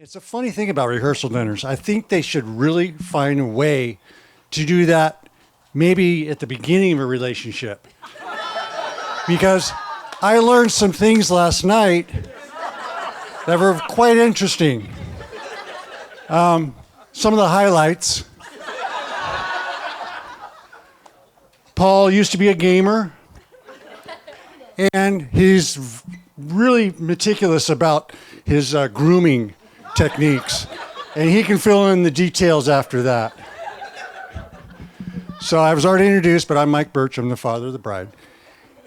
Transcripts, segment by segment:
It's a funny thing about rehearsal dinners. I think they should really find a way to do that maybe at the beginning of a relationship. Because I learned some things last night that were quite interesting. Some of the highlights. Paul used to be a gamer, and he's really meticulous about his grooming techniques, and he can fill in the details after that. So I was already introduced, but I'm Mike Birch. I'm the father of the bride.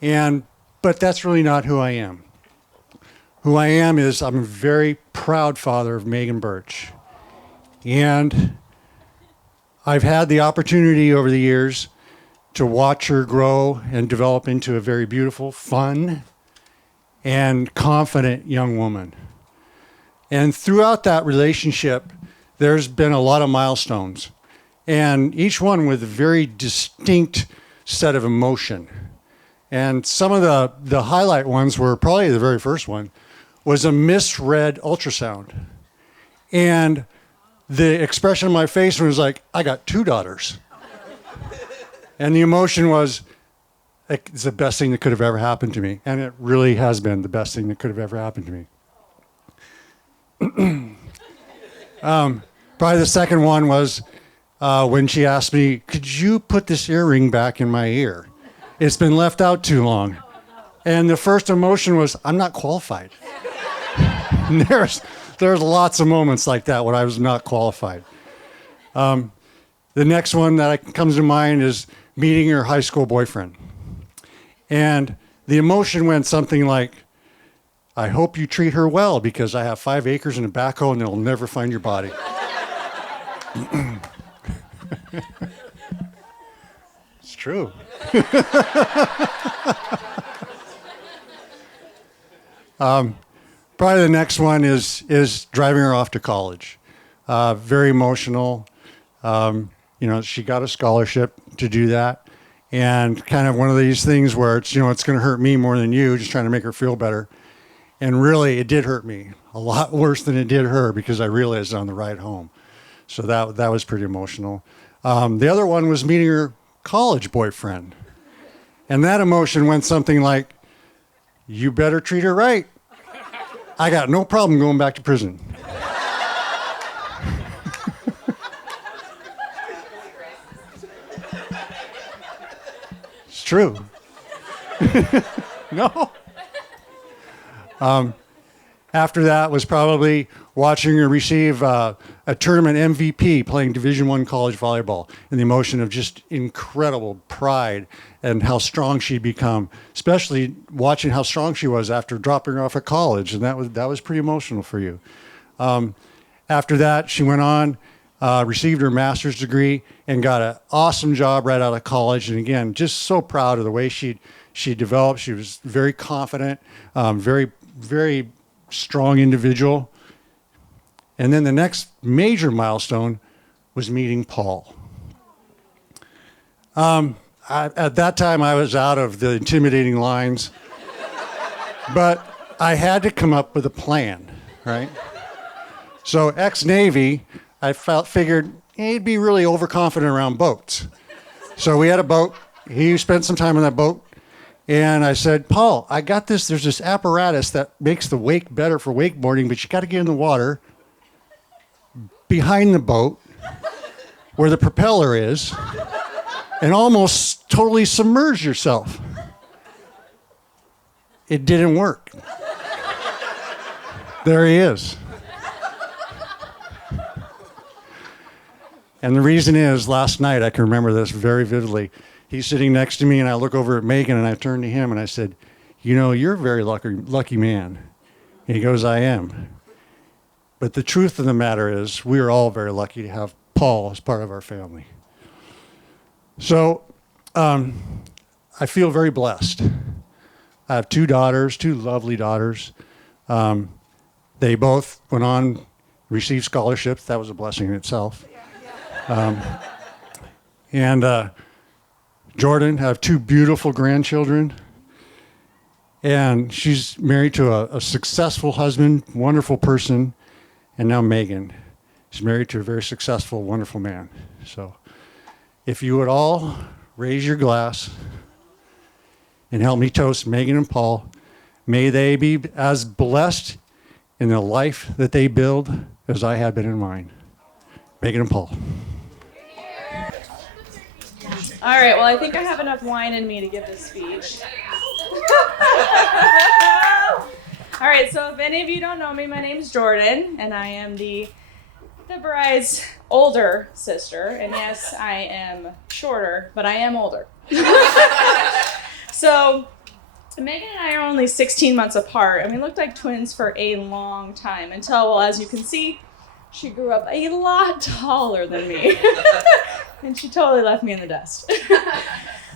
But that's really not who I am. Who I am is I'm a very proud father of Megan Birch. And I've had the opportunity over the years to watch her grow and develop into a very beautiful, fun, and confident young woman. And throughout that relationship, there's been a lot of milestones, and each one with a very distinct set of emotion. And some of the highlight ones were probably the very first one was a misread ultrasound. And the expression on my face was like, I got two daughters. And the emotion was, it's the best thing that could have ever happened to me. And it really has been the best thing that could have ever happened to me. Probably the second one was when she asked me, could you put this earring back in my ear? It's been left out too long. And the first emotion was, I'm not qualified. there's lots of moments like that when I was not qualified. The next one that comes to mind is meeting her high school boyfriend. And the emotion went something like, I hope you treat her well because I have 5 acres and a backhoe and they'll never find your body. It's true. Probably the next one is driving her off to college. Very emotional. She got a scholarship to do that. And kind of one of these things where it's going to hurt me more than you, just trying to make her feel better. And really, it did hurt me a lot worse than it did her because I realized it on the ride home. So that was pretty emotional. The other one was meeting her college boyfriend. And that emotion went something like, you better treat her right. I got no problem going back to prison. It's true. No. After that was probably watching her receive a tournament MVP playing Division I college volleyball, and the emotion of just incredible pride and how strong she'd become, especially watching how strong she was after dropping her off at college, and that was pretty emotional for you. After that, she went on, received her master's degree, and got an awesome job right out of college. And again, just so proud of the way she developed. She was very confident, very, very strong individual. And then the next major milestone was meeting Paul. At that time, I was out of the intimidating lines, but I had to come up with a plan, right? So ex-Navy, I figured he'd be really overconfident around boats. So we had a boat. He spent some time on that boat. And I said, Paul, I got this. There's this apparatus that makes the wake better for wakeboarding, but you got to get in the water behind the boat where the propeller is and almost totally submerge yourself. It didn't work. There he is. And the reason is, last night, I can remember this very vividly. He's sitting next to me, and I look over at Megan, and I turn to him, and I said, you're a very lucky man. And he goes, I am. But the truth of the matter is, we are all very lucky to have Paul as part of our family. So I feel very blessed. I have 2 daughters, 2 lovely daughters. They both went on, received scholarships. That was a blessing in itself. Jordan, I have 2 beautiful grandchildren. And she's married to a successful husband, wonderful person. and now Megan. She's married to a very successful, wonderful man. So if you would all raise your glass and help me toast Megan and Paul, may they be as blessed in the life that they build as I have been in mine. Megan and Paul. All right, well, I think I have enough wine in me to give this speech. All right, so if any of you don't know me, my name is Jordan, and I am the bride's older sister. And yes, I am shorter, but I am older. So Megan and I are only 16 months apart, and we looked like twins for a long time until, well, as you can see, she grew up a lot taller than me. And she totally left me in the dust.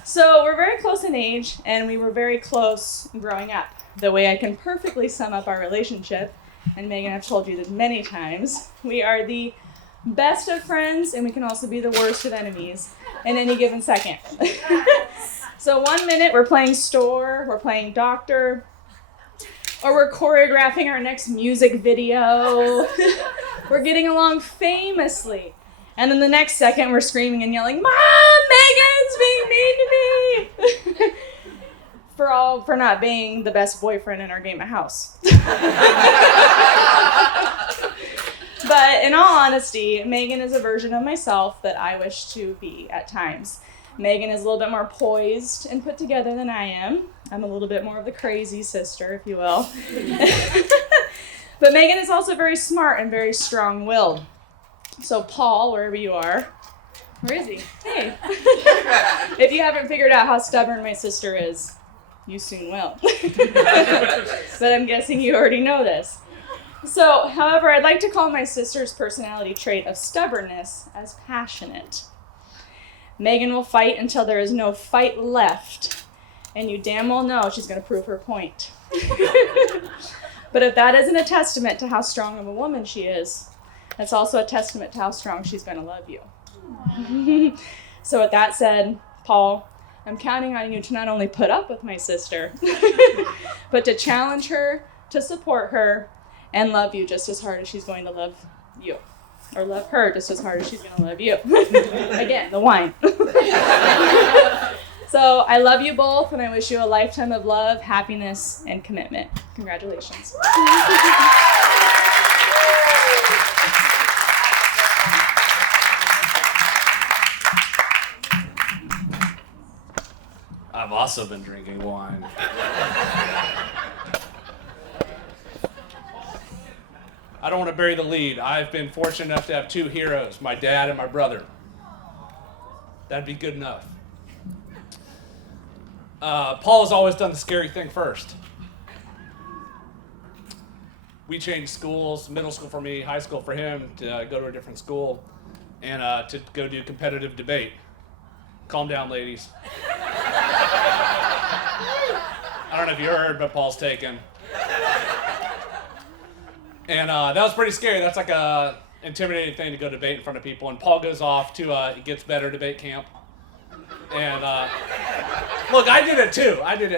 So we're very close in age, and we were very close growing up. The way I can perfectly sum up our relationship, and Megan, I've told you this many times, we are the best of friends, and we can also be the worst of enemies in any given second. So 1 minute we're playing store, we're playing doctor, or we're choreographing our next music video. We're getting along famously. And then the next second we're screaming and yelling, "Mom, Megan's being mean to me!" for not being the best boyfriend in our game of house. But in all honesty, Megan is a version of myself that I wish to be at times. Megan is a little bit more poised and put together than I am. I'm a little bit more of the crazy sister, if you will. But Megan is also very smart and very strong-willed. So Paul, wherever you are, where is he? Hey. If you haven't figured out how stubborn my sister is, you soon will. But I'm guessing you already know this. So, however, I'd like to call my sister's personality trait of stubbornness as passionate. Megan will fight until there is no fight left, and you damn well know she's going to prove her point. But if that isn't a testament to how strong of a woman she is, that's also a testament to how strong she's going to love you. So with that said, Paul, I'm counting on you to not only put up with my sister, but to challenge her, to support her, and love you just as hard as she's going to love you. Or love her just as hard as she's going to love you. Again, the wine. So I love you both, and I wish you a lifetime of love, happiness, and commitment. Congratulations. I've also been drinking wine. I don't want to bury the lead. I've been fortunate enough to have two heroes, my dad and my brother. That'd be good enough. Paul has always done the scary thing first. We changed schools, middle school for me, high school for him, to go to a different school, and to go do competitive debate. Calm down, ladies. I don't know if you heard, but Paul's taken. And that was pretty scary. That's like a intimidating thing to go debate in front of people. And Paul goes off to It Gets Better debate camp. And look, I did it too. I did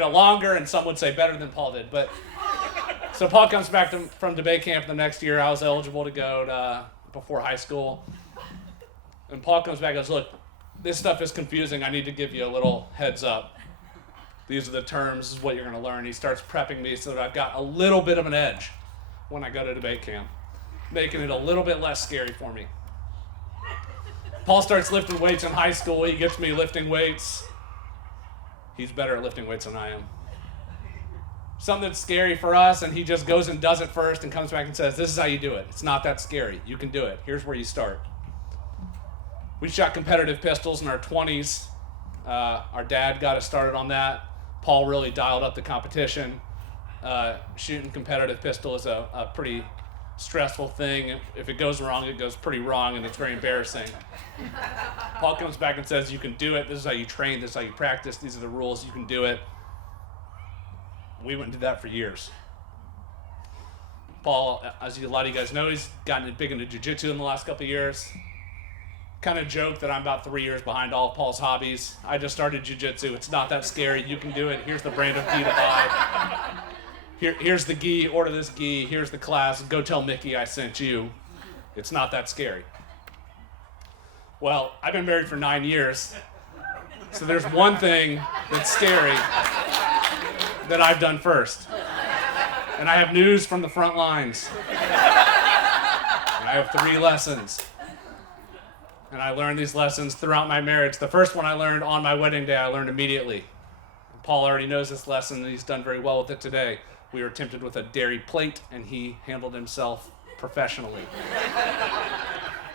it longer, and some would say better than Paul did. But so Paul comes back from debate camp the next year. I was eligible to go before high school. And Paul comes back and goes, "Look, this stuff is confusing. I need to give you a little heads up. These are the terms, this is what you're going to learn." He starts prepping me so that I've got a little bit of an edge when I go to debate camp, making it a little bit less scary for me. Paul starts lifting weights in high school. He gets me lifting weights. He's better at lifting weights than I am. Something that's scary for us, and he just goes and does it first and comes back and says, "This is how you do it. It's not that scary. You can do it. Here's where you start." We shot competitive pistols in our 20s. Our dad got us started on that. Paul really dialed up the competition. Shooting competitive pistol is a pretty stressful thing. If it goes wrong, it goes pretty wrong, and it's very embarrassing. Paul comes back and says, "You can do it. This is how you train. This is how you practice. These are the rules. You can do it." We went and did that for years. Paul, as a lot of you guys know, he's gotten big into jiu-jitsu in the last couple of years. Kind of joke that I'm about 3 years behind all of Paul's hobbies. I just started jiu-jitsu. It's not that scary. You can do it. Here's the brand of gi to buy. here's the gi, order this gi, here's the class, go tell Mickey I sent you. It's not that scary. Well, I've been married for 9 years, so there's one thing that's scary that I've done first. And I have news from the front lines. I have 3 lessons. And I learned these lessons throughout my marriage. The first one I learned on my wedding day, I learned immediately. Paul already knows this lesson, and he's done very well with it today. We were tempted with a dairy plate, and he handled himself professionally.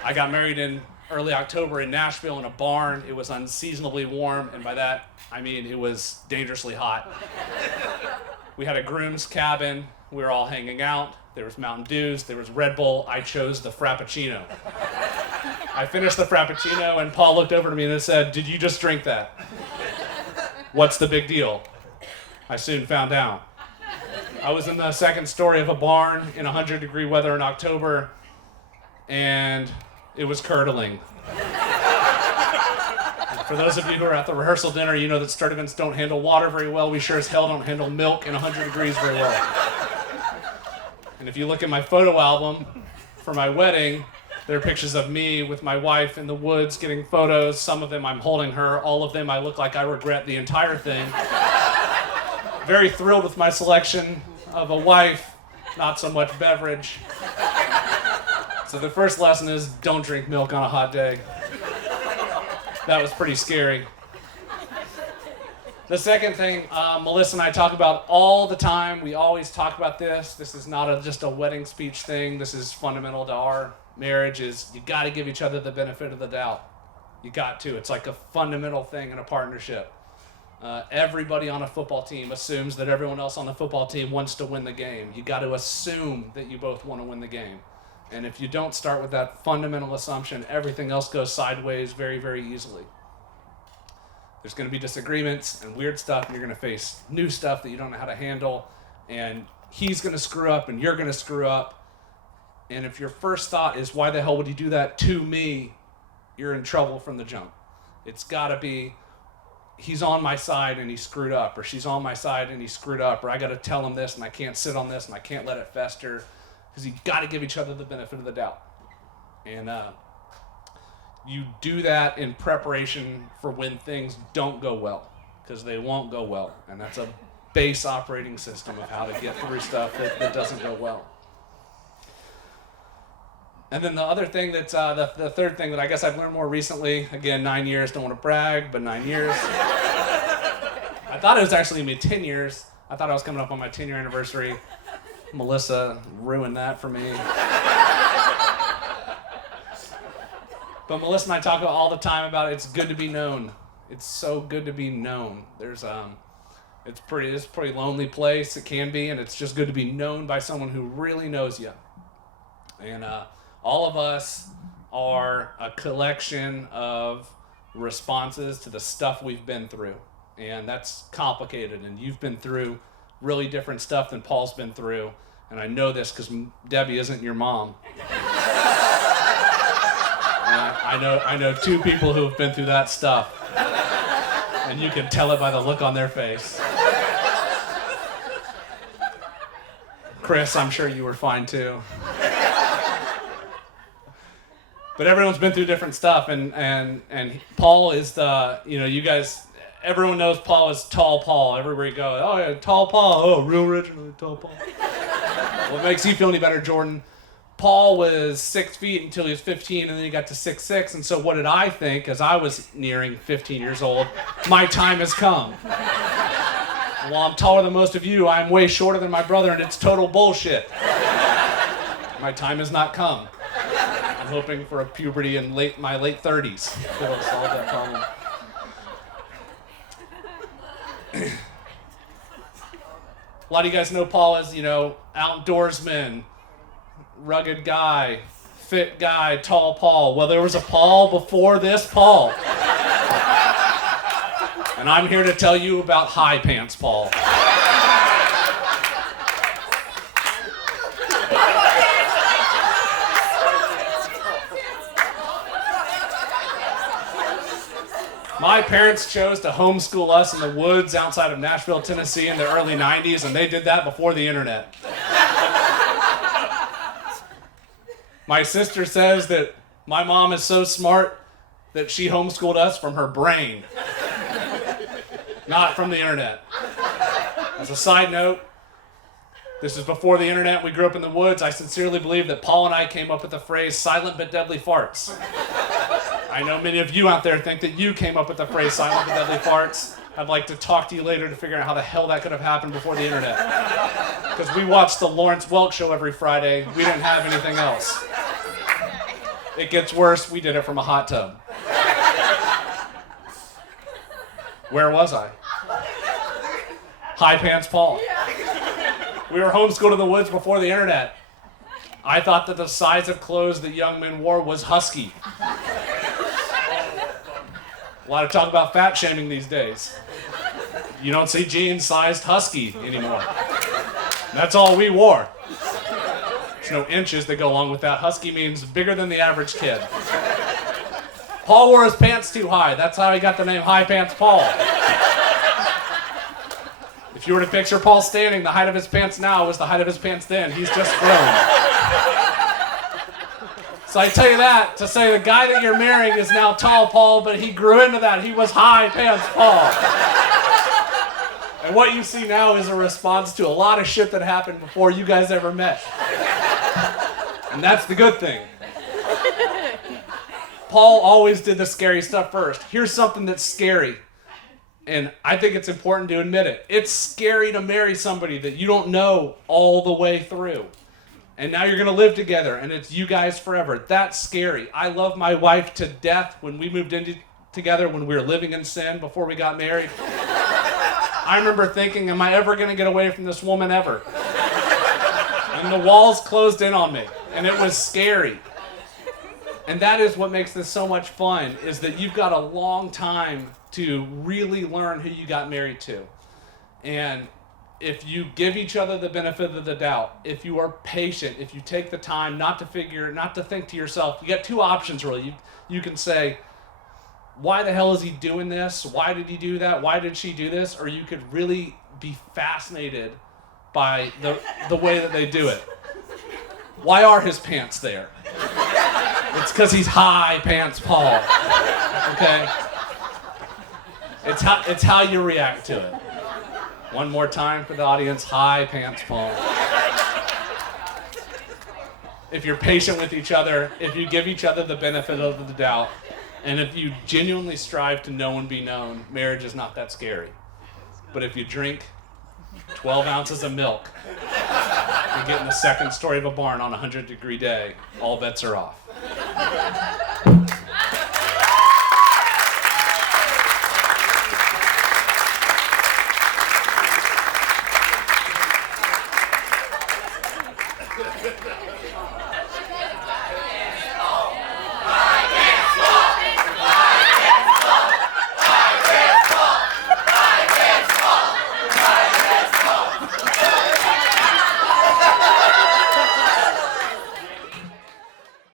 I got married in early October in Nashville in a barn. It was unseasonably warm, and by that, I mean it was dangerously hot. We had a groom's cabin. We were all hanging out. There was Mountain Dews. There was Red Bull. I chose the Frappuccino. I finished the Frappuccino, and Paul looked over to me and said, "Did you just drink that? What's the big deal?" I soon found out. I was in the second story of a barn in 100-degree weather in October, and it was curdling. For those of you who are at the rehearsal dinner, you know that Sturdivants don't handle water very well. We sure as hell don't handle milk in 100 degrees very well. And if you look at my photo album for my wedding, there are pictures of me with my wife in the woods getting photos. Some of them I'm holding her. All of them I look like I regret the entire thing. Very thrilled with my selection of a wife, not so much beverage. So the first lesson is don't drink milk on a hot day. That was pretty scary. The second thing, Melissa and I talk about all the time. We always talk about this. This is not just a wedding speech thing. This is fundamental to our marriage, is you got to give each other the benefit of the doubt. You got to. It's like a fundamental thing in a partnership. Everybody on a football team assumes that everyone else on the football team wants to win the game. You got to assume that you both want to win the game. And if you don't start with that fundamental assumption, everything else goes sideways very, very easily. There's going to be disagreements and weird stuff, and you're going to face new stuff that you don't know how to handle. And he's going to screw up, and you're going to screw up. And if your first thought is, why the hell would he do that to me? You're in trouble from the jump. It's got to be, he's on my side and he screwed up, or she's on my side and he screwed up, or I got to tell him this and I can't sit on this and I can't let it fester, because you got to give each other the benefit of the doubt. And you do that in preparation for when things don't go well, because they won't go well. And that's a base operating system of how to get through stuff that doesn't go well. And then the other thing that's, the third thing that I guess I've learned more recently, again, 9 years, don't want to brag, but 9 years. I thought it was actually going to be 10 years. I thought I was coming up on my 10-year anniversary. Melissa ruined that for me. But Melissa and I talk all the time about it's good to be known. It's so good to be known. There's it's a pretty lonely place. It can be, and it's just good to be known by someone who really knows you. And all of us are a collection of responses to the stuff we've been through. And that's complicated, and you've been through really different stuff than Paul's been through. And I know this because Debbie isn't your mom. I know 2 people who have been through that stuff. And you can tell it by the look on their face. Chris, I'm sure you were fine too. But everyone's been through different stuff, and Paul is the, you guys, everyone knows Paul is Tall Paul. Everywhere you go, oh yeah, Tall Paul, oh, real original, Tall Paul. What makes you feel any better, Jordan? Paul was 6 feet until he was 15, and then he got to 6'6", and so what did I think as I was nearing 15 years old? My time has come. While I'm taller than most of you, I'm way shorter than my brother, and it's total bullshit. My time has not come. I'm hoping for a puberty in my late 30s that'll solve that problem. A lot of you guys know Paul as, outdoorsman, rugged guy, fit guy, Tall Paul. Well, there was a Paul before this Paul. And I'm here to tell you about High Pants Paul. My parents chose to homeschool us in the woods outside of Nashville, Tennessee in the early 90s, and they did that before the internet. My sister says that my mom is so smart that she homeschooled us from her brain, not from the internet. As a side note, this is before the internet. We grew up in the woods. I sincerely believe that Paul and I came up with the phrase silent but deadly farts. I know many of you out there think that you came up with the phrase silent but deadly farts. I'd like to talk to you later to figure out how the hell that could have happened before the internet. Because we watched the Lawrence Welk show every Friday. We didn't have anything else. It gets worse. We did it from a hot tub. Where was I? High Pants Paul. We were homeschooled in the woods before the internet. I thought that the size of clothes that young men wore was husky. A lot of talk about fat shaming these days. You don't see jeans-sized husky anymore. That's all we wore. There's no inches that go along with that. Husky means bigger than the average kid. Paul wore his pants too high. That's how he got the name High Pants Paul. If you were to picture Paul standing, the height of his pants now was the height of his pants then. He's just grown. So I tell you that to say the guy that you're marrying is now Tall Paul, but he grew into that. He was High Pants Paul. And what you see now is a response to a lot of shit that happened before you guys ever met. And that's the good thing. Paul always did the scary stuff first. Here's something that's scary. And I think it's important to admit it. It's scary to marry somebody that you don't know all the way through. And now you're going to live together, and it's you guys forever. That's scary. I love my wife to death. When we moved in together, when we were living in sin before we got married, I remember thinking, am I ever going to get away from this woman ever? And the walls closed in on me, and it was scary. And that is what makes this so much fun, is that you've got a long time to really learn who you got married to. And if you give each other the benefit of the doubt, if you are patient, if you take the time not to think to yourself, you got two options really. You can say, why the hell is he doing this? Why did he do that? Why did she do this? Or you could really be fascinated by the way that they do it. Why are his pants there? It's because he's High Pants Paul. Okay? It's how you react to it. One more time for the audience, High Pants Paul. If you're patient with each other, if you give each other the benefit of the doubt, and if you genuinely strive to know and be known, marriage is not that scary. But if you drink 12 ounces of milk and get in the second story of a barn on a 100-degree day, all bets are off.